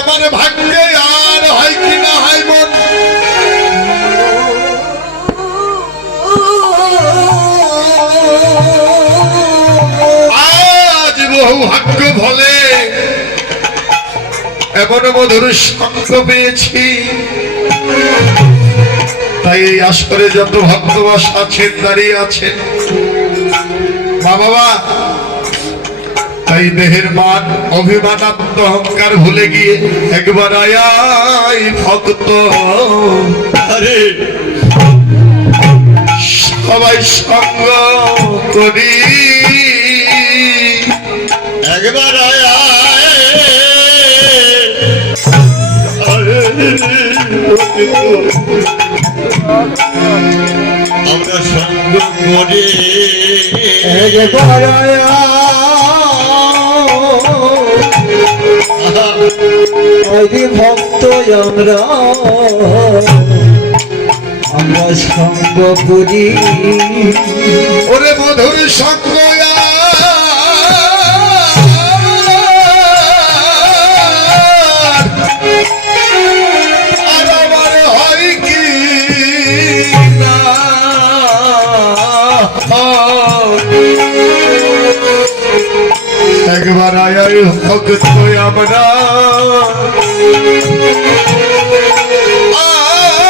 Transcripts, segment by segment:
আমার ভাগ্যে আর হয় কি না হয় মন, আজ বহু ভাগ্য বলে এমন মধুর সঙ্গ পেয়েছি। তাই এই আসরে যত ভক্তবাস আছেন, দাঁড়িয়ে আছেন মা বাবা, তাই দেহের মান অভিমান আত্মহংকার ভুলে গিয়ে একবার আয় ভক্ত, আরে সবাই সঙ্গ করি, একবার আয় আমরা সঙ্গ করি, একবার ভক্ত আমরা সঙ্গ করি, ওরে মধুর সঙ্গ আর আমার হয় কি না, একবার আয় ভক্ত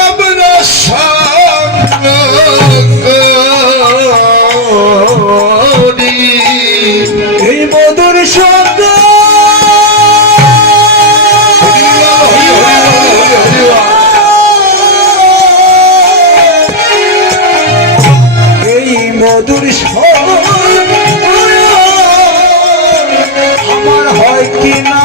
আমরা সঙ্গ করি, এই মধুর সঙ্গ এই মধুর সঙ্গ আমার হয় কি না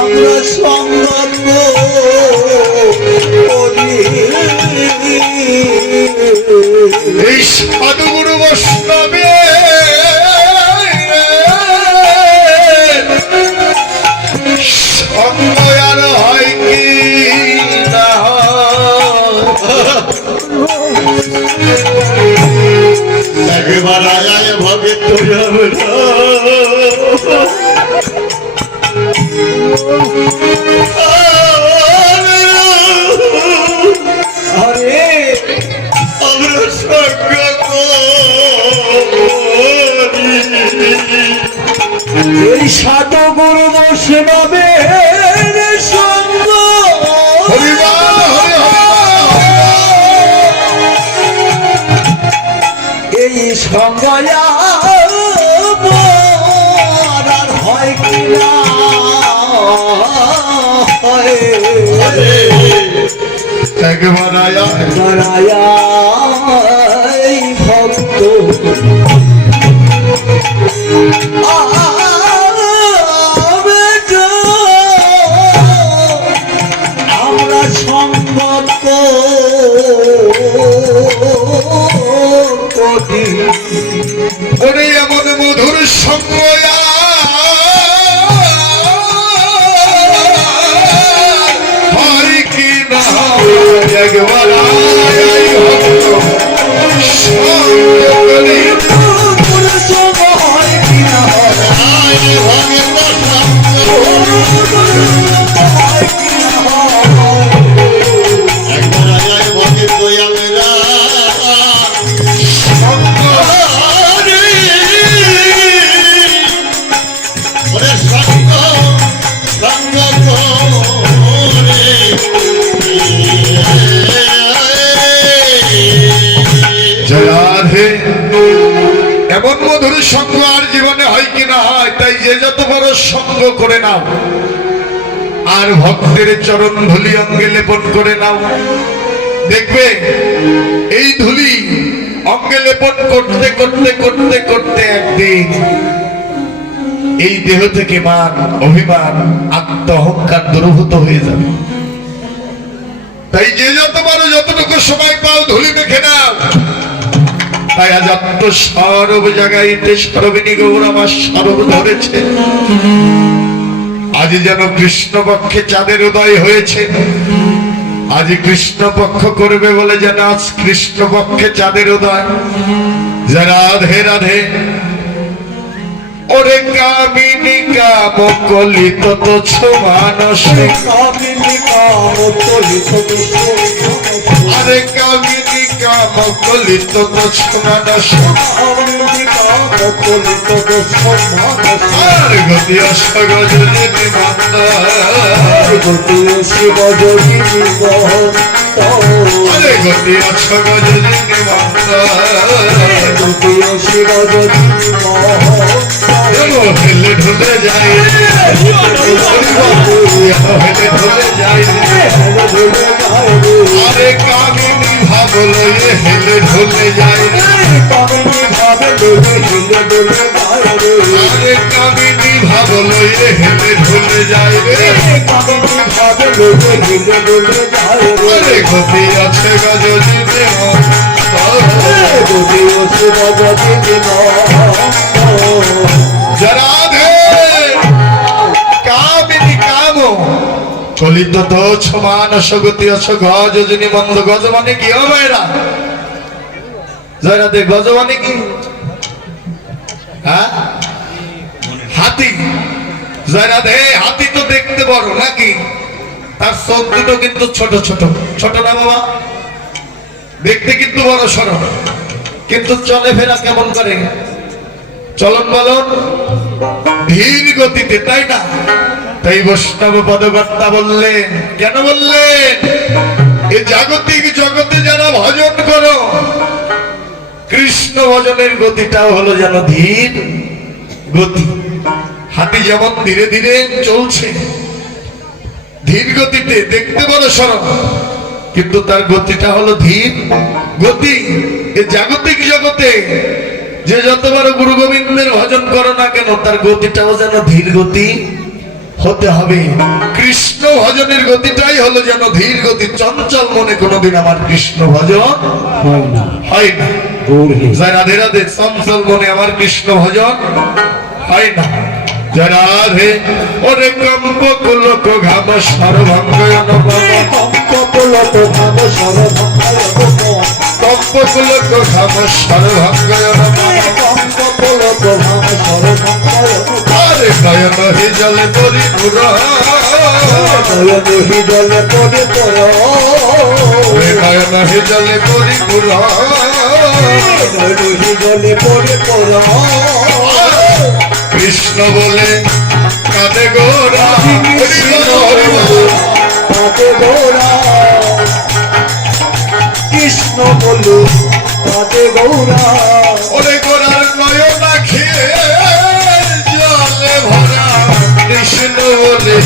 আমরা সঙ্গ করি, এই সাধুগুরু বৈষ্ণবে সঙ্গ আর হয় কি না, একবার আয় ভক্ত আরে আমরা সঙ্গ করি, এই সাধু গুরু বৈষ্ণবে সঙ্গ এই সঙ্গ আর হয় কি না একবার আয় দাঁড়ায় ভক্ত আমরা সঙ্গ করি, ওরে এমন মধুর সঙ্গ হয় কি না, একবার আয় ভক্ত সঙ্গ করি, হয় কি না আয় ভক্ত হয় কি না একবার আয় ভক্ত আমরা সঙ্গ করি, ওরে সঙ্গ সঙ্গ করে জয়াধে এমন মধুর সঙ্গ আর জীবনে হয় কি না হয়, তাই যে যত বড় সঙ্গ করে নাও আর ভক্তের চরণ ধুলি অঙ্গে লেপন করে নাও, দেখবে এই ধুলি অঙ্গে লেপন করতে করতে করতে করতে একদিন এই দেহ থেকে মান অভিমান আত্মহংকার দূরভূত হয়ে যাবে। তাই যে যত পারো যতটুকু সময় পাও ধুলি মেখে নাও, তাই আজ আত্ম সর্ব জায়গাইতে সর্বিনী গৌর আমার সর্ব ধরেছে। আজ যেন কৃষ্ণপক্ষে চাঁদের উদয় হয়েছে। আজ কৃষ্ণপক্ষ করবে বলে যেন আজ কৃষ্ণপক্ষে চাঁদের উদয়। যা রাধে রাধে ওরে কামিনী কামকলিত তোছ মানসে, কামিনী কামকলিত তোছ আরে কামিনী কামকলিত তোছ মানসে, কামিনী কামকলিত তোছ মানসে, আর গতি অসগজনে মন্দ, গতি শিবজনী মহন্ত, আরে গতি অসগজনে মন্দ, গতি শিবজনী মহন্ত, হেলে ঢুলে যাই রে, হেলে ঢুলে যাই রে, আরে কামিনী ভাবল হেলে ঢুলে যাই রে, কামিনী ভাবে ডোলে হিলে ডোলে গায় রে, আরে কামিনী ভাবল হেলে ঢুলে যাই রে, কামিনী ভাবে ডোলে হিলে ডোলে গায় রে, আরে গতি আছে গজনে মন্দ, গতি শিবজনী মহন্ত, রাধে কামিনী কাম কলিত তোছ মানস গতি অছ গজনী মন্দ। গজ মানে কি হবে এরা? জয় রাধে। গজ মানে কি? হ্যাঁ, হাতি। জয় রাধে। হাতি তো দেখতে বড় নাকি? তার চোখ দুটো কিন্তু ছোট ছোট। ছোট না বাবা? দেখতে কিন্তু বড় সড়ো, কিন্তু চলে ফেরা কেমন করে? চলন বলন ধীর গতিতে, তাই না? তাই বৈষ্ণব পদকর্তা বললেন, কেন বললেন? এই জাগতিক জগতে যারা ভজন করো, কৃষ্ণ ভজনের গতিটাও হলো যেন ধীর গতি। হাতি যেমন ধীরে ধীরে চলছে ধীর গতিতে, দেখতে বড় সরল, কিন্তু তার গতিটা হলো ধীর গতি। এই জাগতিক জগতে যে যতবার গুরু গোবিন্দের ভজন করো না কেন, তার গতিটাও যেন ধীর গতি হতে হবে। কৃষ্ণ ভজনের গতিটাই হলো যেন ধীর গতি। চঞ্চল মনে কোনোদিন আমার কৃষ্ণ ভজন হয় না, হয় না। গৌরী জয় রাধে রাধে। চঞ্চল মনে আমার কৃষ্ণ ভজন হয় না। জয় রাধে। ওরে কম্প কুলক ঘাম সর্বাঙ্গ কপলত ভাব সরভঙ্গায় নমঃ, কম্প কুলক ঘাম সর্বাঙ্গ কপলত ভাব সরভঙ্গায় নমঃ, আরে নয়ন হি জলে পরিপুর, নয়নহি জলে পড়ে পড়, নয়ন হি জলে পরিপুর, নয়নহি জলে পড়ে পড়, কৃষ্ণ বলে কাঁদে গোরা। কাঁদে গৌরা, কৃষ্ণ বলে কাঁদে গৌরা, ওরে গোরার নয়ন খেয়ে জলে ভরা, কৃষ্ণ বলে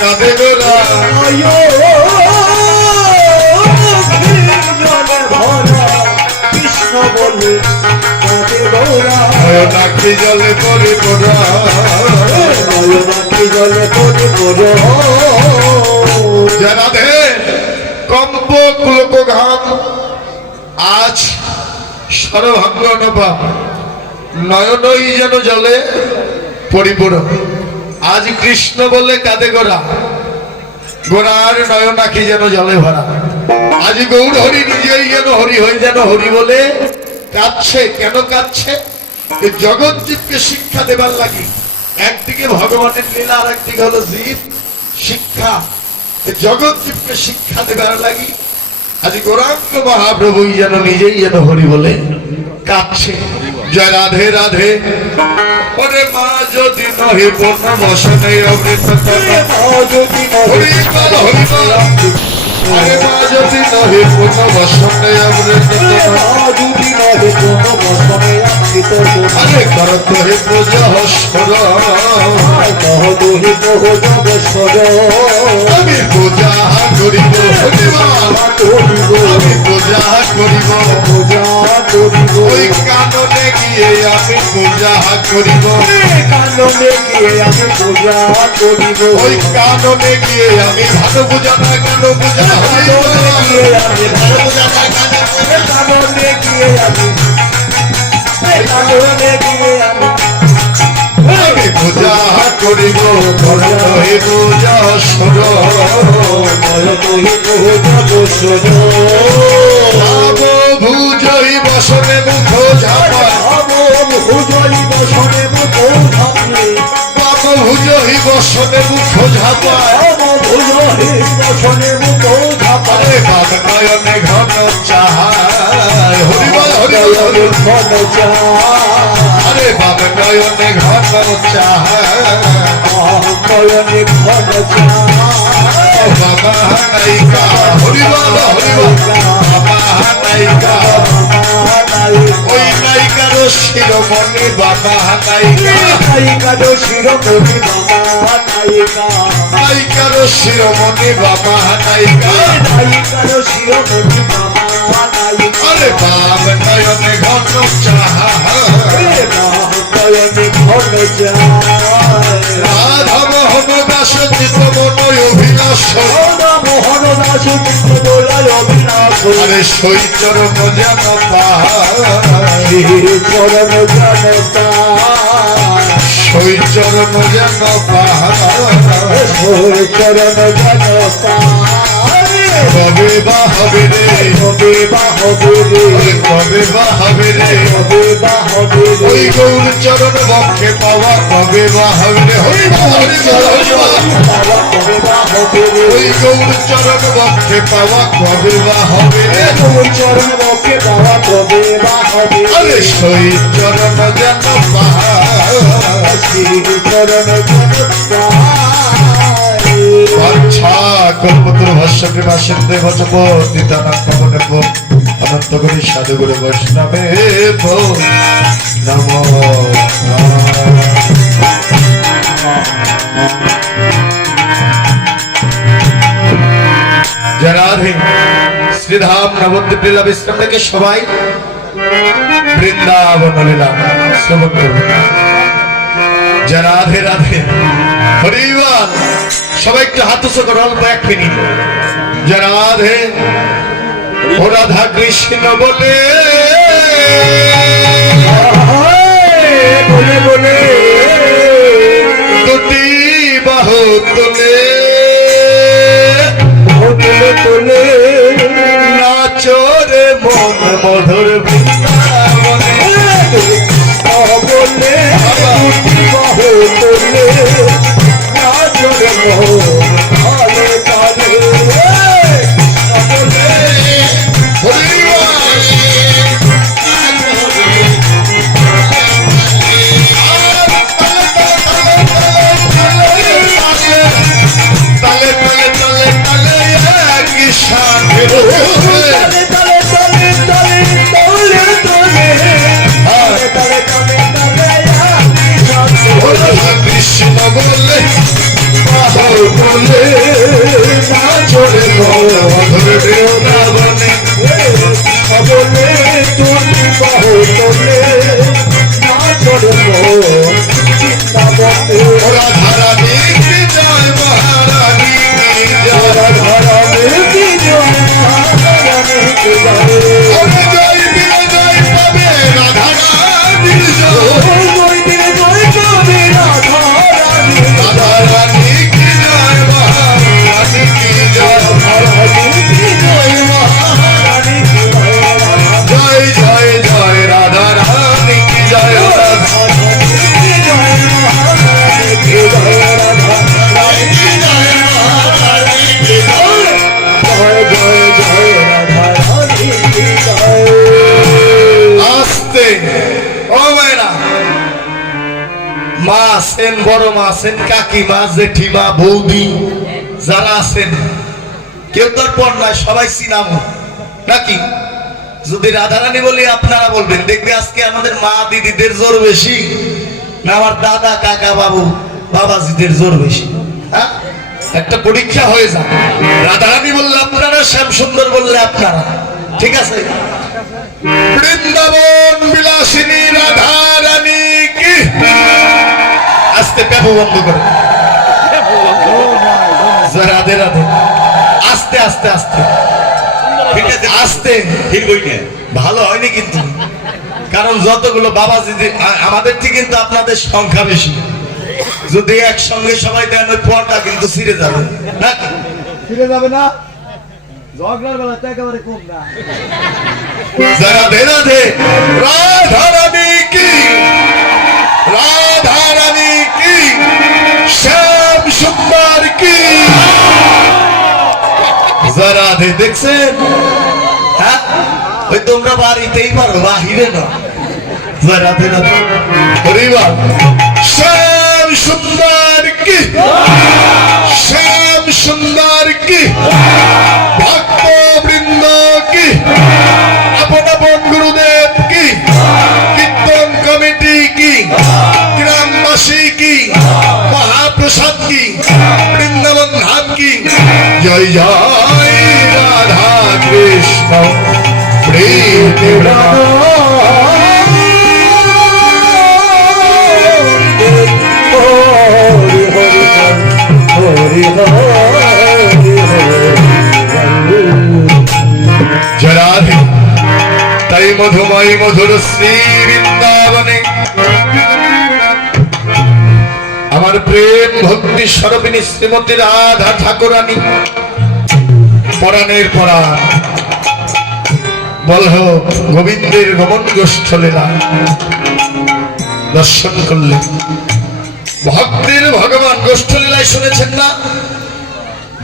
কাঁদে গোরা। জলে ভরা, কৃষ্ণ বলে কাঁদে গৌরা, নয়ন আখি জলে পরে গোরা, নয়নাকি জলে পড়ে পড়, জয় রাধে। কম্প কুলক ঘাম আজ সর্বাঙ্গ নবা, নয়নই যেন জলে পরিপূর্ণ। আজ কৃষ্ণ বলে কাঁদে গোরা, গোরার নয়ন আখি যেন জলে ভরা। আজ গৌর হরি নিজেই যেন হরি হয়ে যেন হরি বলে কাঁদছে। কেন কাঁদছে? এই জগৎ জীবকে শিক্ষা দেবার লাগি। একদিকে ভগবানের লীলা, আর একদিকে হলো জীব শিক্ষা। এই জগৎ জীবকে শিক্ষা দেবার লাগি আজ গৌরাঙ্গ মহাপ্রভুই যেন নিজেই যেন হরি বলে কাঁদছে। জয় রাধে রাধে। ওরে মা যদি নহে পূর্ণ বসনে অমৃত যদি হরি বল হরি বল। আরে মা যদি নহে পূর্ণ বসনে অমৃত যদি নহে কোনো বসনে অমৃত, আরে করত হে পূজা হস্বর, কহ দোহি কহ জগস্বর, আমি পূজা করিব হরি বল, আমি পূজা করিব, পূজা করিব, ওই কাননে গিয়ে আমি পূজা করিব, কাননে গিয়ে আমি পূজা করিব, ওই কাননে গিয়ে আমি ভালো পূজা না কেন পূজা হইব, কাননে গিয়ে আমি ভালো পূজা না কেন কাননে গিয়ে গিয়ে আমি সাগরে গিয়ে আমি আমি পূজা করিব করতই পূজা সর ভাব ভুজই বসনে মুখ ঝাপায় বাপ ভুজই বসনে মুখ ঝাপায় আরে বাপ নয়নে ঘন চাহায় হরিবল হরিবল হরিবল আরে বাপ নয়নে ঘন চাহায় বাবা নাইকা হরিবল হরিবল বাবা নাইকা ওই নায়িকার শিরোমণি বাবা নায়িকা নায়িকার শিরোমণি বাবা নায়িকা আরে বাপ নয়নে ঘন চাহা রাধা মোহন দাস চিত্তমনয় অভিলাষ আরে সৈচর যেন চরণ জনতা সৈচরণ যেন পাহাড় চরণ জনতা কবে বা হবে রে কবে বা হবে রে কবে বা হবে রে কবে বা হবে রে ওই গৌর চরণ বক্ষে পাওয়া কবে বা হবে রে হরি বল হরি বল হরি বল কবে বা হবে রে ওই গৌর চরণ বক্ষে পাওয়া কবে বা হবে রে চরণ বক্ষে পাওয়া কবে বা হবে আরে সই চরণ যেন পাহাড় চরণ জনতা বাঞ্ছা কল্পতরু ভাষ্য কৃপা সিন্ধে ভজপতি তানন্দমনে ভো অনন্ত করি সাধু গুরু বৈষ্ণবে ভো নমো জরাধে শ্রীধাম নবদ্বীপ লীলা বিশ্রাম থেকে সবাই বৃন্দাবন লীলা শ্রবণ করবে জরাধে রাধে হরিবল সবাই একটু হাত উঁচু করো অল্প 1 মিনিট জরাধে ও রাধা কৃষ্ণ বলে বলে বলে দুটি বাহু তুলে তোলে তোলে নাচরে মন মধুর বৃন্দাবনে বলে বাহু তোলে নাচরে মোহন তালে তালে বলে হরিবল তালে তালে তালে তালে একই সাথে তালে তালে তালে তালে তোলে তোলে তালে তালে তালে ও রাধা কৃষ্ণ বলে বাহু তুলে নাচরে মন মধুর বৃন্দাবনে বলে তুমি বাহু তোলে নাচরে মোহন বৃন্দাবনে রাধা রানী কি জয় মহারানী কি জয় ওরে জয় বিনে জয় পাবে রাধা রানী জয় রাধা রানী কি জয় মহারানী কি জয় জয় জয় জয় রাধা রানী কি জয় রাধা আস্তে ও মেয়েরা মা আছেন বড় মা আছেন কাকিমা জেঠিমা বৌদি যারা আছেন কেউ তো আর পর নয় সবাই চিনাম নাকি যদি রাধারানী বলি আপনারা বলবেন দেখবে আজকে আমাদের মা দিদিদের জোর বেশি না আমার দাদা কাকা বাবু বাবাজিদের জোর বেশি হ্যাঁ একটা পরীক্ষা হয়ে যায় রাধারানী বললে আপনারা শ্যাম সুন্দর বললে আপনারা ঠিক আছে বৃন্দাবন বিলাসিনী রাধারানী কি আস্তে পেপু বন্ধ করে রাধে রাধে আস্তে আস্তে আস্তে আস্তে ঠিক বইটা ভালো হয়নি কিন্তু, কারণ যতগুলো বাবা যদি আমাদের থেকে কিন্তু আপনাদের সংখ্যা বেশি, যদি একসঙ্গে সবাই দেন ওই পর্দা কিন্তু ছিঁড়ে যাবে না, ফিরে যাবে না, ঝগড়ার বেলা তো একেবারে কম না। রাধে রাধে রাধা রানী কি, রাধা রানী কি, শ্যাম সুন্দর কি। রাধে দেখছেন, হ্যাঁ ওই তোমরা বাড়িতেই পারো, বাহিরে না। রাধে রাধে হরিবার শ্যাম সুন্দর কি, শ্যাম সুন্দর কি, ভক্ত বৃন্দ কি, আপন আপন গুরুদেব কি, কীর্তন কমিটি কি, গ্রামবাসী কি, মহাপ্রসাদ কি, বৃন্দাবন ধাম কি। জয় জয় রাধা কৃষ্ণ প্রেম রাধা। জরাধে তাই মধুময় মধুর শ্রী বৃন্দাবনে আমার প্রেম ভক্তি স্বরূপিণী শ্রীমতী রাধা ঠাকুরানী পরাণের পরাণ বলহ গোবিন্দের গমন গোষ্ঠ লীলা দর্শন করলেন। ভক্তের ভগবান গোষ্ঠ লীলায় শুনেছেন না,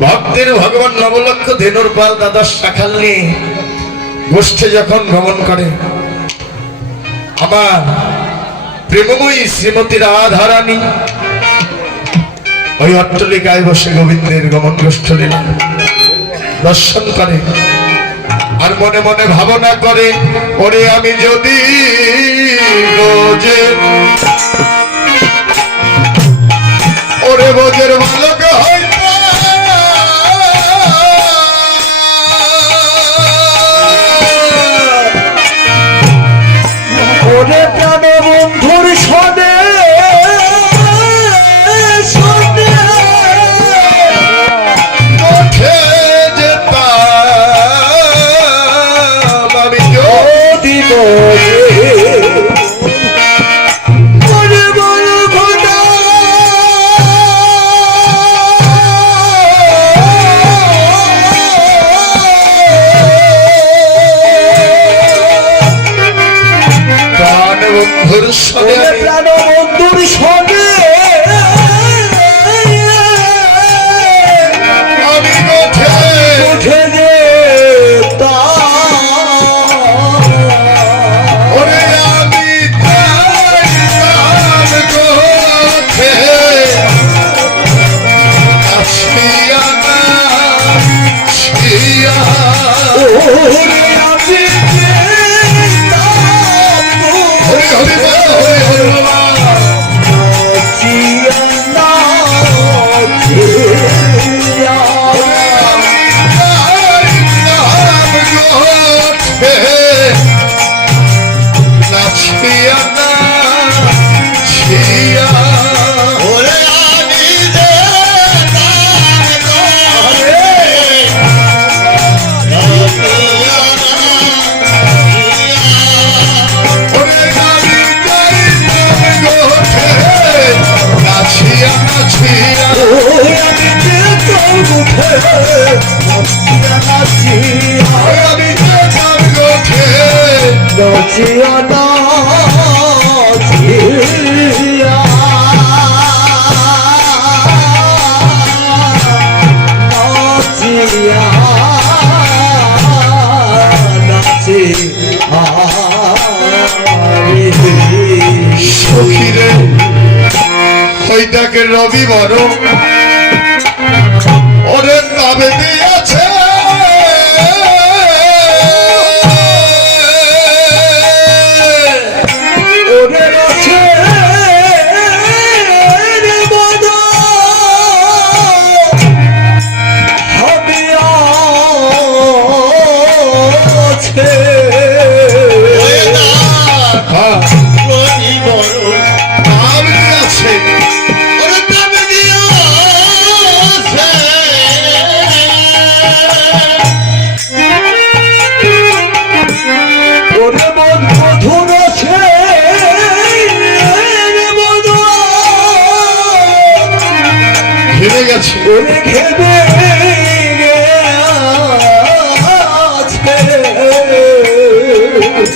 ভক্তের ভগবান নবলক্ষ ধেনুর পাল দাদা শাখাল নিয়ে গোষ্ঠে যখন গমন করে, আমার প্রেমময়ী শ্রীমতী রাধারানী ওই অট্টলিকায় বসে গোবিন্দের গমন গোষ্ঠ লীলা দর্শন করে, আর মনে মনে ভাবনা করে, ওরে আমি যদি বোঝে, ওরে বোঝের বালক হইত, ওরে প্রাণ বন্ধুর সদে উঠে যেতাম আমি যদি বন্ধুর সঙ্গে প্রাণ বন্ধুর সঙ্গে আমি উঠে উঠে ওরে আমি তাইলাম গোঠে আসিয়া না ছিয়া হরি হরি বল, হরি হরি বল। সখীরে ওইটাকে রবি বড় ওরে তবে দিয়েছে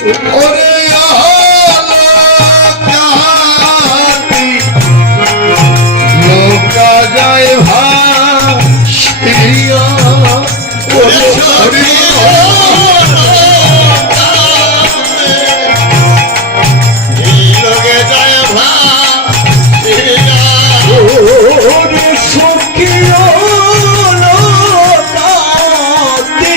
ওরে আলোকাতি লোকা যায় ভাসিয়া ওরে হরি ওরে সখিয়া লোকাতি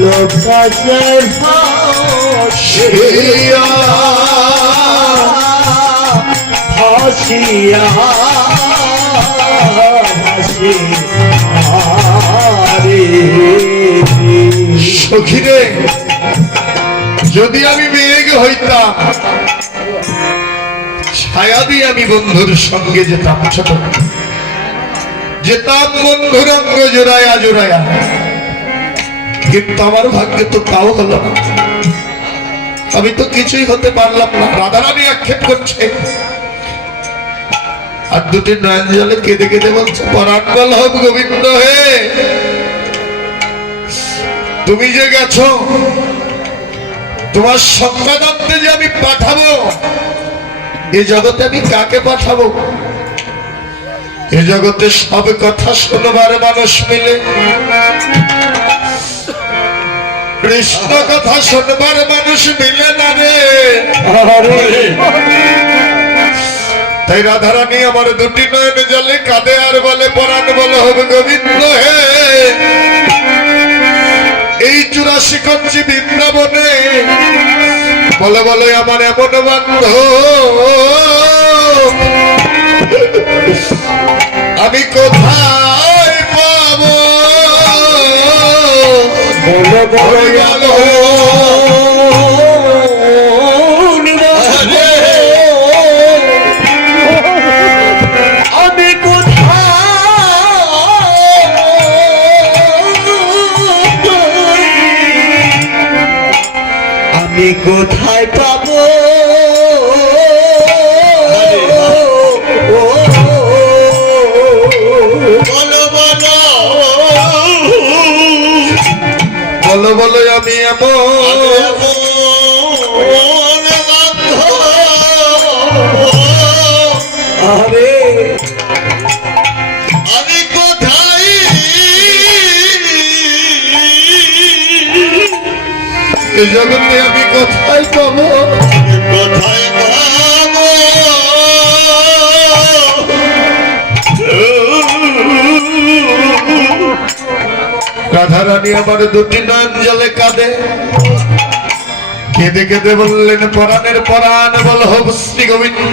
লোকা যায় ভাসিয়া ভাসিয়া সখিরে যদি আমি মেঘ হইতাম ছায়া দিয়ে আমি বন্ধুর সঙ্গে যেতাম ছোট যেতাম বন্ধুর অঙ্গ জোড়ায়া জোড়ায়া কিন্তু আমার ভাগ্যে তো তাও হলো না আমি তো কিছুই হতে পারলাম না রাধারানী আক্ষেপ করছে আর দুটি নয়ন জলে কেঁদে কেঁদে বলছে পরাণ বল্লভ গোবিন্দ হে তুমি যে গেছো তোমার সংবাদ আনতে যে আমি পাঠাবো এ জগতে আমি কাকে পাঠাবো এ জগতে সব কথা শোনবার মানুষ মিলে কৃষ্ণ কথা শোনবার মানুষ মিলে না রে তাই রাধারানী আমার দুটি নয়ন জলে কাঁদে আর বলে পরাণ বল্লভ গোবিন্দ হে এই 84 কঞ্চি বৃন্দাবনে বলে বলে আমার এমন বান্ধব আমি কোথায় পাবো বলো বলো আমি কোথায় পাবো বলো বলো বলো বলো আমি এমন আরে আমি কোথায় এ জগতে আমি কোথায় পাবো কোথায় পাবো রাধারানী আমার দুটি নয়ন জলে কাঁদে কেঁদে কেঁদে বললেন পরাণের পরাণ বল্লভ শ্রী গোবিন্দ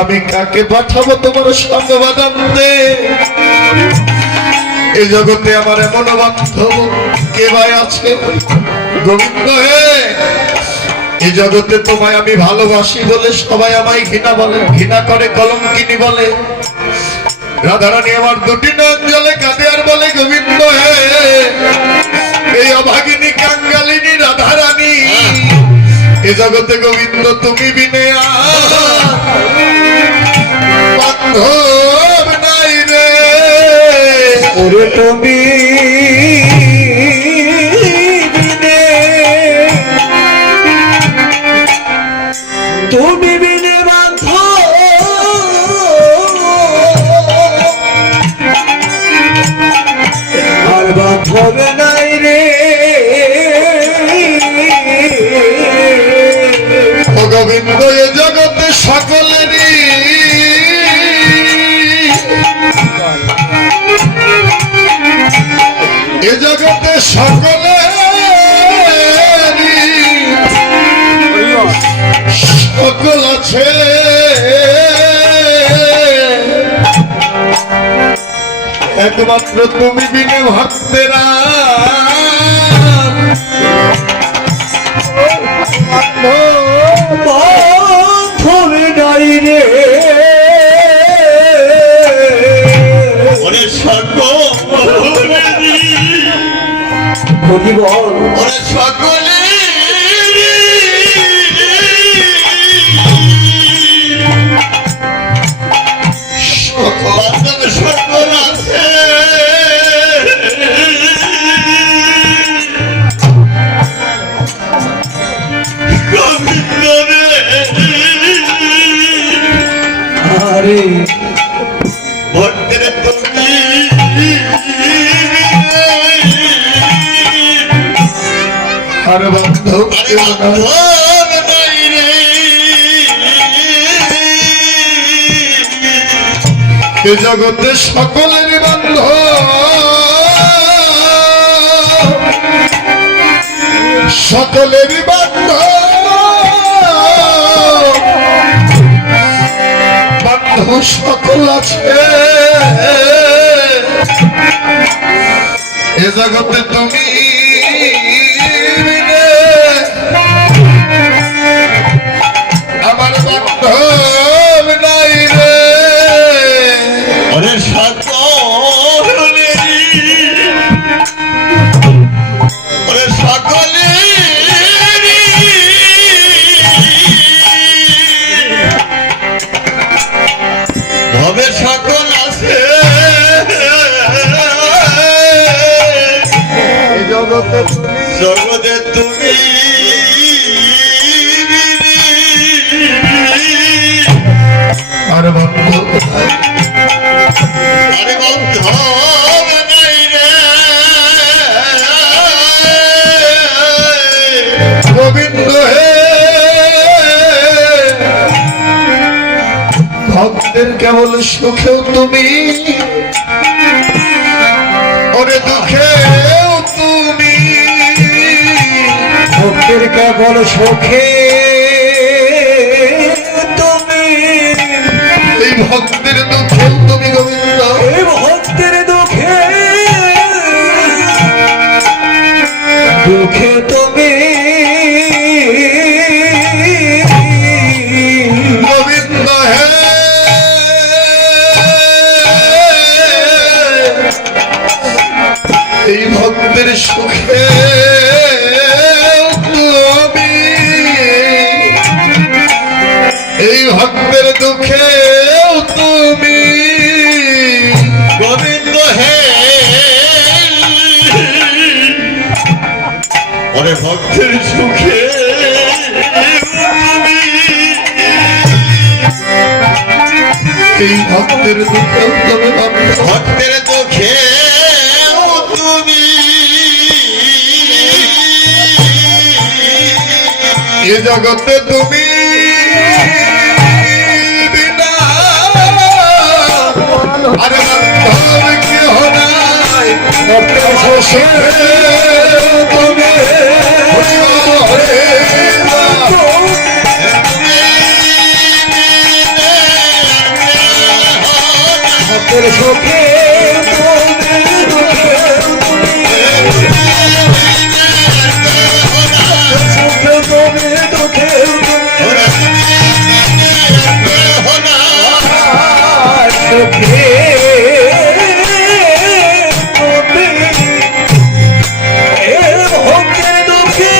আমি কাকে পাঠাবো তোমার সংবাদ আনতে এই জগতে আমার এমন বান্ধব কে ভাই আছে গোবিন্দ হে এই জগতে তোমায় আমি ভালোবাসি বলে সবাই আমায় ঘৃণা বলে ঘৃণা করে কলঙ্কিনী বলে রাধারানী আমার দুটি নয়ন জলে কাঁদে আর বলে গোবিন্দ হে এই অভাগিনী কাঙ্গালিনী রাধারানী এ জগতে গোবিন্দ তুমি বিনে বান্ধব নাই রে ওরে তুমি বিনে তুমি বিনে বান্ধ আর বান্ধব নাই রে ও গোবিন্দ এ জগতে সকলেরই এ জগতে সকলেরই সকল আছে একমাত্র তুমি বিনে ভক্তেরা বান্ধব নাই রে ওরে স্বর্গ বলি বল ওরে সকলে সকল আছে আর বন্ধু আরে বান্ধব নাই রে এ জগতে সকলের বন্ধ সকলের বন্ধ বন্ধু সকল আছে এ জগতে তুমি বিনে আমার বান্ধব নাই রে ওরে সকলেরই ওরে সকলেরই ভবে সকল আছে এই জগতে তুমি জগতে তুমি আর বন্ধু আরে বন্ধব নাই রে গোবিন্দ হে ভক্তের কেবল সুখেও তুমি ওরে দুঃখেও তুমি ভক্তের কেবল সুখে তুমি এই ভক্তের দুঃখেও তুমি গোবিন্দ এই ভক্তের দুঃখে দুঃখে তুমি গোবিন্দ হে এই ভক্তের সুখে তুমি এই ভক্তের দুঃখে তুমি গোবিন্দ হে ওরে ভক্তের সুখে এই ভক্তের দুঃখে তুমি ভক্তের দুঃখে তুমি এ জগতে তুমি বিনা আরে বান্ধব কেহ নাই তুমি ভক্তের সুখে তুমি দুঃখে সুখে তুমি দুঃখে সুখে তুমি এ ভক্তের দুঃখে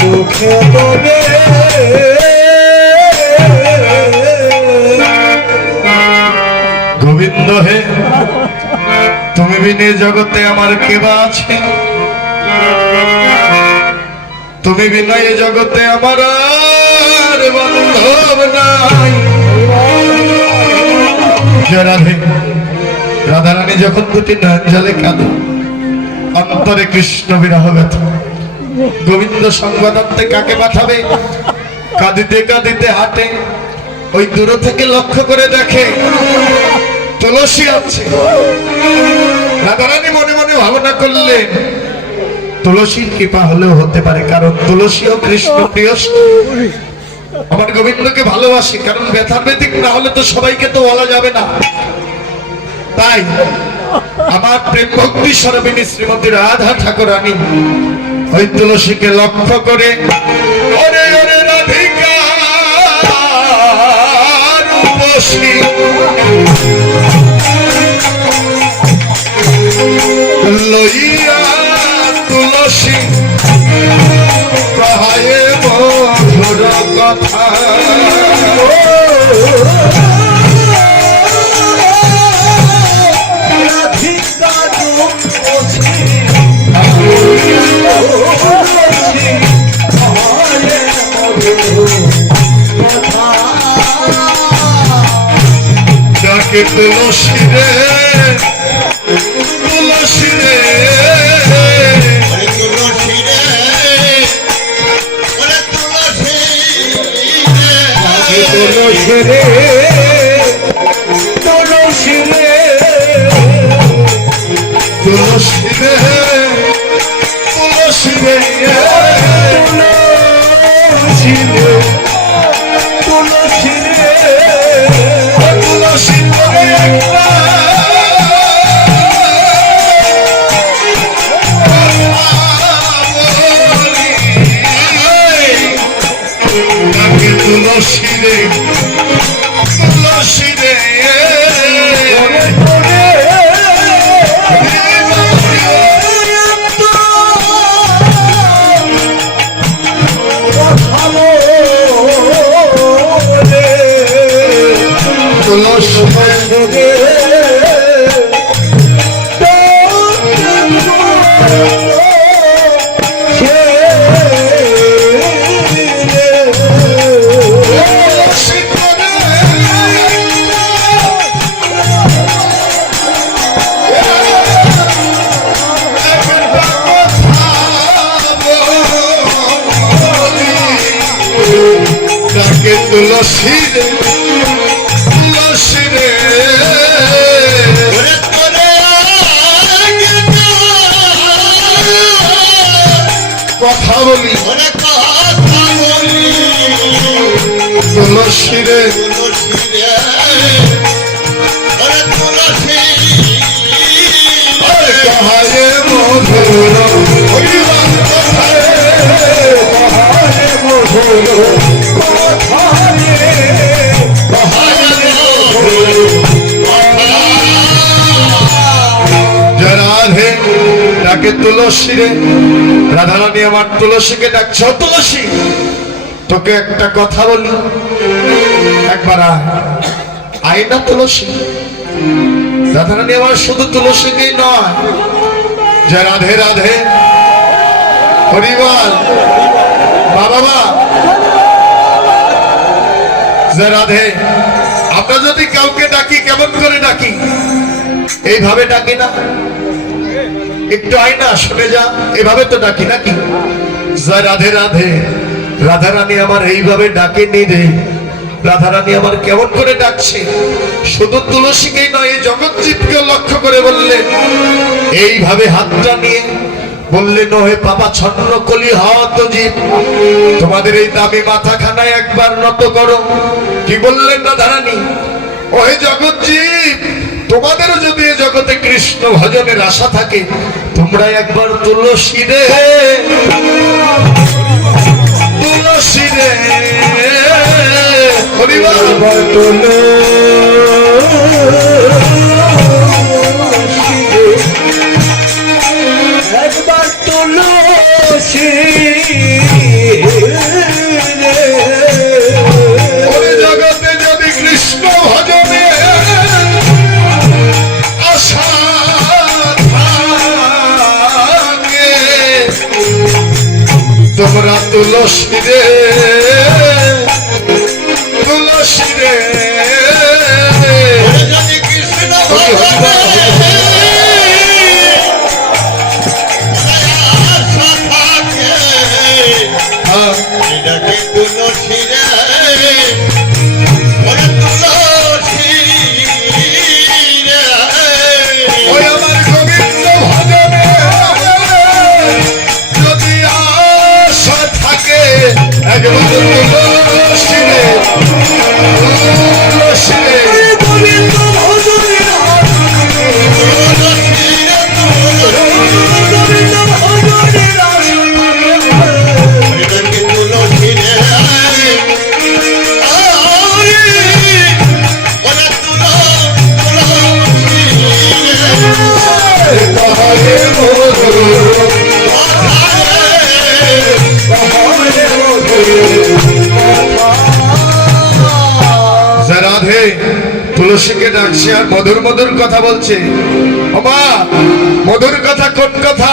দুঃখে তুমি গোবিন্দ হে তুমি বিনে জগতে আমার কেবা আছে তুমি বিনা এ জগতে আমার আর বান্ধব নাই জয় রাধে রাধারানী যখন দুটি নয়ন জলে কাঁদে অন্তরে কৃষ্ণ বিরহ ব্যথা গোবিন্দ সংবাদ আনতে কাকে পাঠাবে কাঁদিতে কাঁদিতে হাঁটে ওই দূর থেকে লক্ষ্য করে দেখে তুলসী আছে রাধারানী মনে মনে ভাবনা করলেন তুলসীর কৃপা হলেও হতে পারে কারণ তুলসীও কৃষ্ণ প্রিয় আমার গোবিন্দকে ভালোবাসি কারণ ব্যথার ব্যতিক না হলে তো সবাইকে তো বলা যাবে না তাই আমার প্রেম ভক্তি স্বরূপিণী শ্রীমতী রাধা ঠাকুরানী ওই তুলসীকে লক্ষ্য করে ওরে ওরে রাধিকা রূপসী লইয়া তুলসী কহায় মধুর কথা ডাকে তুলসী রে তুলসী রে তুলসী রে তুলসী রে তুলসী রে তুলসী রে তুলসী রে তুলসী করে তাকে তুলসী রে তুলসী রে তুলসী তুলসী করে তাকে তুলসী রে তুলসী রে কথা বলি তুলসী রে কাহারে মধুর হরিবার কথারে রাধে ডাকে তুলসী রে রাধারানী আমার তুলসীকে ডাকছ তুলসী তোকে একটা কথা বলি একবার আয় না তুলসী রাধারানী আমার শুধু তুলসীকেই নয় যে রাধে রাধে হরিবল বাবা যে রাধে আমরা যদি কাউকে ডাকি কেমন করে ডাকি এইভাবে ডাকি না একটু আয় না শুনে যা এভাবে তো ডাকি নাকি জয় রাধে রাধে রাধারানী আমার এইভাবে ডাকেনি রে রাধারানী আমার কেমন করে ডাকছে শুধু তুলসীকেই নয় এই জগৎজীবকে লক্ষ্য করে বললেন এইভাবে হাতটা নিয়ে বললেন ওহে পাপা ছন্ন কলি হত জীব তোমাদের এই দামি মাথাখানায় একবার নত করো কি বললেন রাধারানী ওহে জগৎজীব তোমাদেরও যদি এ জগতে কৃষ্ণ ভজনের আশা থাকে তোমরা একবার তুলসী রে তুলসী রে হরিবল একবার তুলসী ওরে জগতে যদি কৃষ্ণ ভজনে আশা থাকে তোমরা তুলসী রে তুলসী রে কৃষ্ণ ওই আমার গোবিন্দ ভজনে যদি আশা থাকে একবার তুলসী রে তুলসী রে গোবিন্দ ভজনে গোবিন্দ ভজনে কাহারে মধুর রাধে তুলসীকে ডাকছে আর মধুর মধুর কথা বলছে ওমা মধুর কথা কোন কথা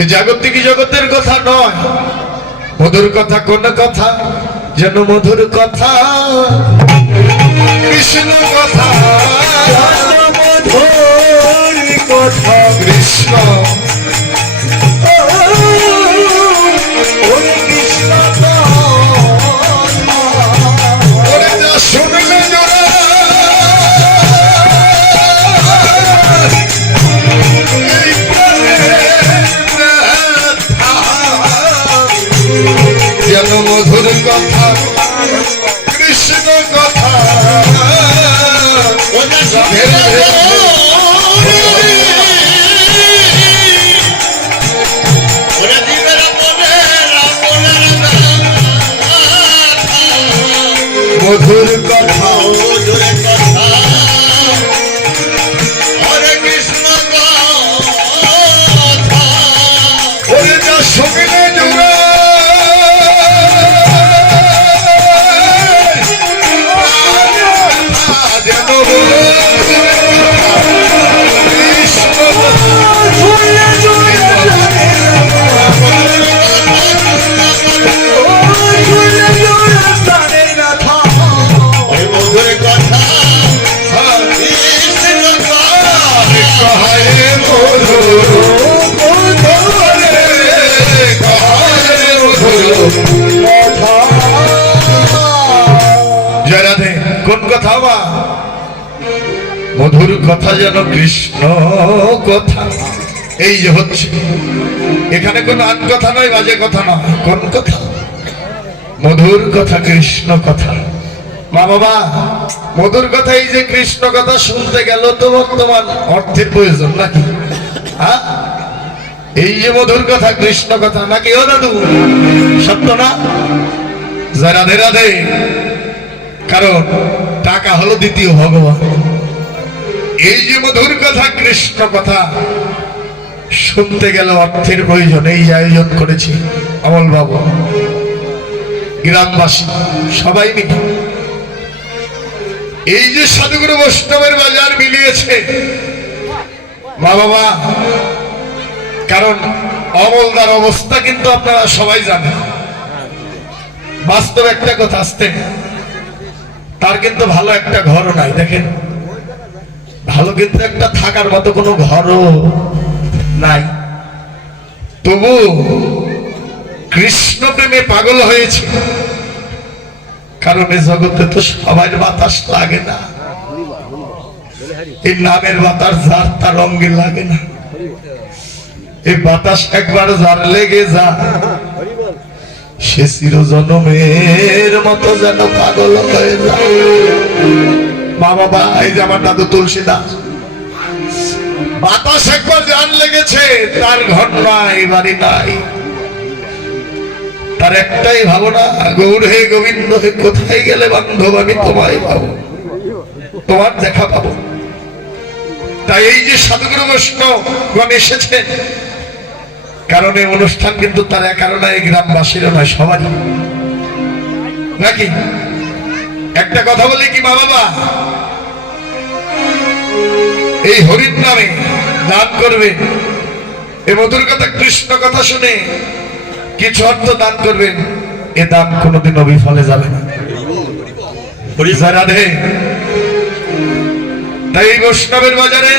এ জাগতিক জগতের কথা নয় মধুর কথা কোন কথা যেন মধুর কথা কৃষ্ণ কথা মধুর কথা কৃষ্ণ ওরে কৃষ্ণ ওরে কাহায় মধুর কাহায় মধুর জয় রাধে। কোন কথা বা মধুর কথা যেন কৃষ্ণ কথা। এই যে হচ্ছে এখানে কোন আন কথা নয়, বাজে কথা নয়, কোন কথা? মধুর কথা, কৃষ্ণ কথা। মা বাবা, মধুর কথা, এই যে কৃষ্ণ কথা শুনতে গেল তো বর্তমান অর্থের প্রয়োজন নাকি? হ্যাঁ, এই যে মধুর কথা, কৃষ্ণ কথা নাকি? ও দাদু, সত্য না? জয় রাধে রাধে। কারণ টাকা হলো দ্বিতীয় ভগবান। এই যে মধুর কথা, কৃষ্ণ কথা শুনতে গেলে অর্থের প্রয়োজন। এই যে আয়োজন করেছি অমল বাবু, গ্রামবাসী সবাই মিলে এই যে সাধুগুরু বৈষ্ণবের বাজার মিলিয়েছে মা বাবা। কারণ অমলদার অবস্থা কিন্তু আপনারা সবাই জানেন। বাস্তব একটা কথা, আসতে তার কিন্তু ভালো একটা ঘরও নাই। দেখেন, ভালো কিন্তু একটা থাকার মতো কোনো ঘরও নাই। তবু কৃষ্ণ প্রেমে পাগল হয়েছে। কারণ এই জগতে তো সবার বাতাস লাগে না। এই নামের বাতাস যার তার অঙ্গে লাগে না। এই বাতাস একবার যার লেগে যা, সে চিরজনমের মতো যেন পাগল হয়ে যায়। মা বাবা, এই যে আমার দাদু তুলসীদাস, বাতাস একবার যার লেগেছে তার ঘর নাই, বাড়ি নাই, তার একটাই ভাবনা, গৌর হে গোবিন্দ হে, কোথায় গেলে বান্ধব আমি তোমায় পাবো, তোমার দেখা পাবো। তাই এই যে সাধুগুরু বৈষ্ণবগণ এসেছেন, কারণ এই অনুষ্ঠান কিন্তু তার একার নয়, গ্রামবাসীরও নয়, সবারই নাকি? একটা কথা বলি কি মা বাবা, এই হরির নামে দান করবে, এই মধুর কথা কৃষ্ণ কথা শুনে কিছু অর্থ দান করবেন, এ দান কোনোদিন বিফলে যাবে না। জয় রাধে। তাই এই বৈষ্ণবের বাজারে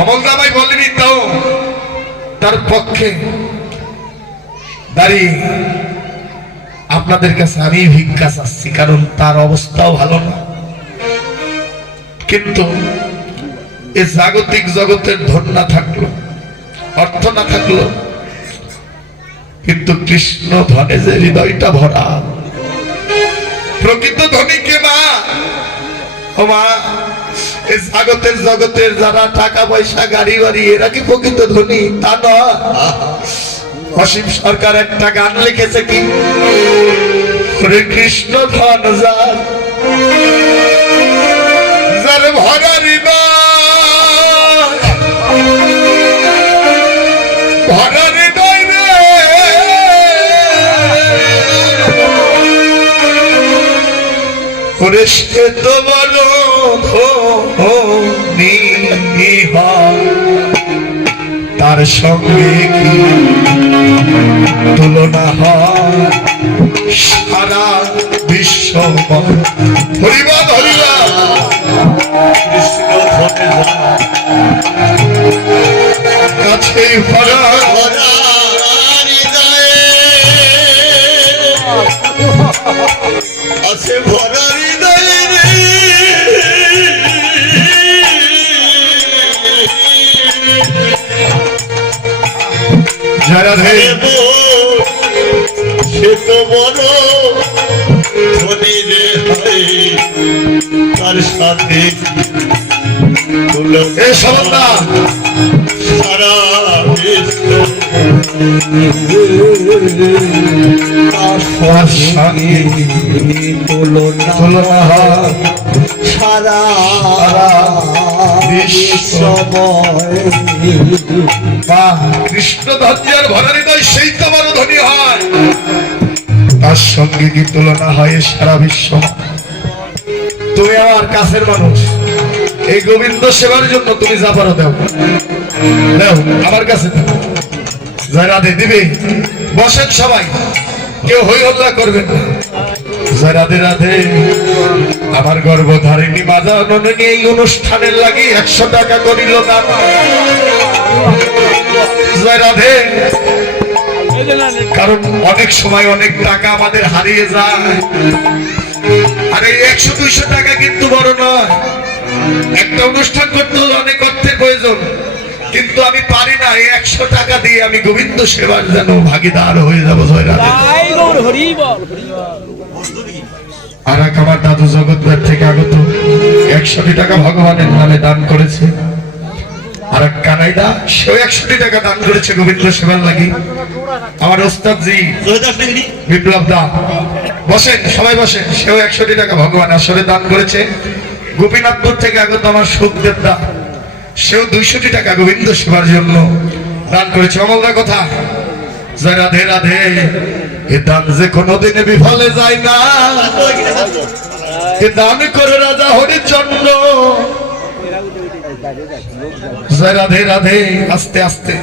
অমলদামাই বলেনি, তাও তার পক্ষে দাঁড়িয়ে আপনাদের কাছে আমি ভিক্ষা চাচ্ছি। কারণ তার অবস্থাও ভালো না, কিন্তু এই জাগতিক জগতের ধন না থাকলো, অর্থ না থাকলো, কিন্তু কৃষ্ণ ধনে যে হৃদয়টা ভরা, প্রকৃত ধনী কে মা? ও মা, এই জাগতের জগতের যারা টাকা পয়সা গাড়ি বাড়ি, এরা কি প্রকৃত ধনী? তা নয়। অসীম সরকার একটা গান লিখেছে কি, হরে কৃষ্ণ ধন যার, যার ভরা হৃদয়, ভরা হৃদয় রে, ওরে সে তো বলো ধনী হয়, তার সঙ্গে কি তুলনা হয় সারা বিশ্ব। হরিবাদ হরিবাদ। কৃষ্ণ ধনে কাছে ভরা আছে ভরা হৃদয় রে, যারা হে সে তো বড় ধনী রে হয়, তার সাথে এ সমতা সারা বিশ্ব। তার সঙ্গে তুলনা হয় সারা বিশ্বময়। বা কৃষ্ণ ধন্যার ভরা হৃদয়, সেই তো বড় ধনী হয়, তার সঙ্গে কি তুলনা হয় সারা বিশ্ব। তুমি আমার কাছের মানুষ, এই গোবিন্দ সেবার জন্য তুমি যা পারো দাও, দাও আমার কাছে দাও। জয় রাধে। দিবে, বসেন সবাই, কেউ হই হল্লা করবেন না। জয় রাধে রাধে। আমার গর্ভধারিণী মা জননী এই অনুষ্ঠানের লাগি 100 টাকা করিল দান। জয় রাধে। কারণ অনেক সময় অনেক টাকা আমাদের হারিয়ে যায়, আর এই 100-200 টাকা কিন্তু বড় নয়। একটা অনুষ্ঠান করতে হলে অনেক অর্থের প্রয়োজন, কিন্তু আমি পারি না এই 100 টাকা দিয়ে আমি গোবিন্দ সেবার যেন ভাগীদার হয়ে যাবো। জয় রাধে। আর এক আমার দাদু জগৎবার থেকে আগত 100 টাকা ভগবানের নামে দান করেছে। আর এক কানাইদা সেও 100 টাকা দান করেছে গোবিন্দ সেবার লাগি। আমার ওস্তাদ জি বিপ্লব দা, বসেন সবাই বসেন, সেও 100 টাকা ভগবান আসরে দান করেছে। গোপীনাথপুর থেকে আগত আমার সুখদেব দা, সেও 200 টাকা গোবিন্দ সেবার জন্য দান করেছে। অমলদা কথা। জয় রাধে রাধে। এ দান যে কোনোদিনে বিফলে যায় না, এ দান করে রাজা হরিচন্দ্র। জয় রাধে রাধে। আস্তে আস্তে